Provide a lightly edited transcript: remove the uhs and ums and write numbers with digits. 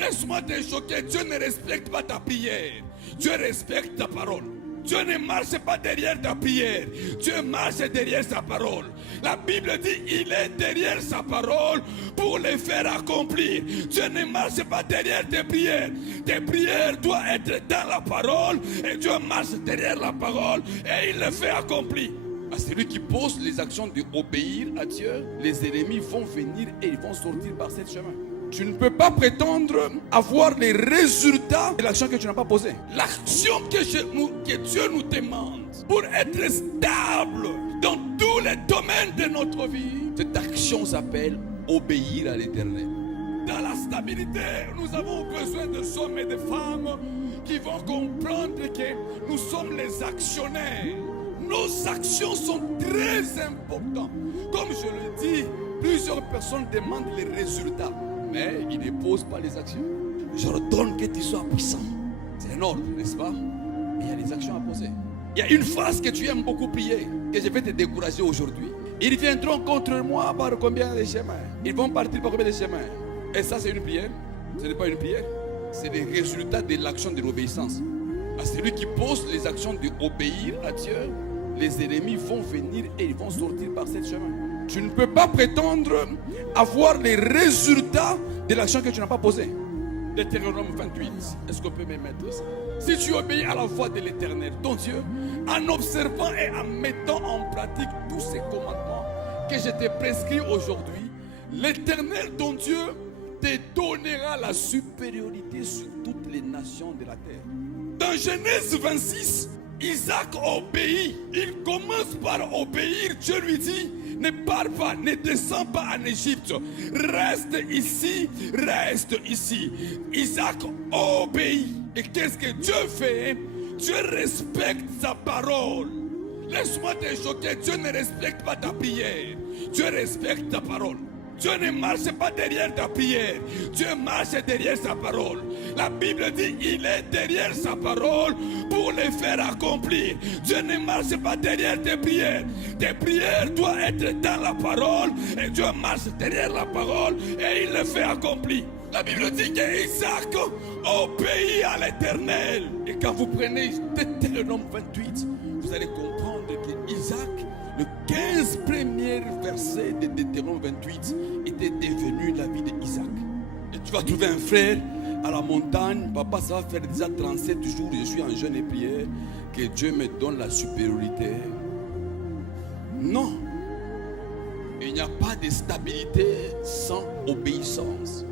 Laisse-moi te choquer. Dieu ne respecte pas ta prière. Dieu respecte ta parole. Dieu ne marche pas derrière ta prière. Dieu marche derrière sa parole. La Bible dit il est derrière sa parole pour les faire accomplir. Dieu ne marche pas derrière tes prières. Tes prières doivent être dans la parole. Et Dieu marche derrière la parole et il les fait accomplir. À celui qui pose les actions d'obéir à Dieu, les ennemis vont venir et ils vont sortir par ce chemin. Tu ne peux pas prétendre avoir les résultats de l'action que tu n'as pas posée. L'action que Dieu nous demande pour être stable dans tous les domaines de notre vie, cette action s'appelle obéir à l'Éternel. Dans la stabilité, nous avons besoin de hommes et de femmes qui vont comprendre que nous sommes les actionnaires. Nos actions sont très importantes. Comme je le dis, plusieurs personnes demandent les résultats, mais ils ne posent pas les actions. J'ordonne que tu sois puissant. C'est un ordre, n'est-ce pas? Mais il y a des actions à poser. Il y a une phrase que tu aimes beaucoup prier, que je vais te décourager aujourd'hui. Ils viendront contre moi par combien de chemins? Ils vont partir par combien de chemins? Et ça, c'est une prière? Ce n'est pas une prière. C'est le résultat de l'action de l'obéissance. À celui qui pose les actions d'obéir à Dieu, les ennemis vont venir et ils vont sortir par ce chemin. Tu ne peux pas prétendre avoir les résultats de l'action que tu n'as pas posée. Deutéronome 28. Est-ce qu'on peut me mettre ça? Si tu obéis à la voix de l'Éternel, ton Dieu, en observant et en mettant en pratique tous ces commandements que je t'ai prescrits aujourd'hui, l'Éternel, ton Dieu, te donnera la supériorité sur toutes les nations de la terre. Dans Genèse 26, Isaac obéit. Il commence par obéir. Dieu lui dit, ne pars pas, ne descends pas en Égypte. Reste ici, reste ici. Isaac obéit. Et qu'est-ce que Dieu fait? Dieu respecte sa parole. Laisse-moi te choquer. Dieu ne respecte pas ta prière. Dieu respecte ta parole. Dieu ne marche pas derrière ta prière. Dieu marche derrière sa parole. La Bible dit il est derrière sa parole pour les faire accomplir. Dieu ne marche pas derrière tes prières. Tes prières doivent être dans la parole. Et Dieu marche derrière la parole et il les fait accomplir. La Bible dit qu'Isaac obéit à l'Éternel. Et quand vous prenez Deutéronome 28, vous allez comprendre que Isaac, le 15 premiers versets de Deutéronome 28 était devenu la vie d'Isaac. Et tu vas trouver un frère à la montagne. Papa, ça va faire déjà 37 jours. Je suis en jeûne et prière. Que Dieu me donne la supériorité. Non. Il n'y a pas de stabilité sans obéissance.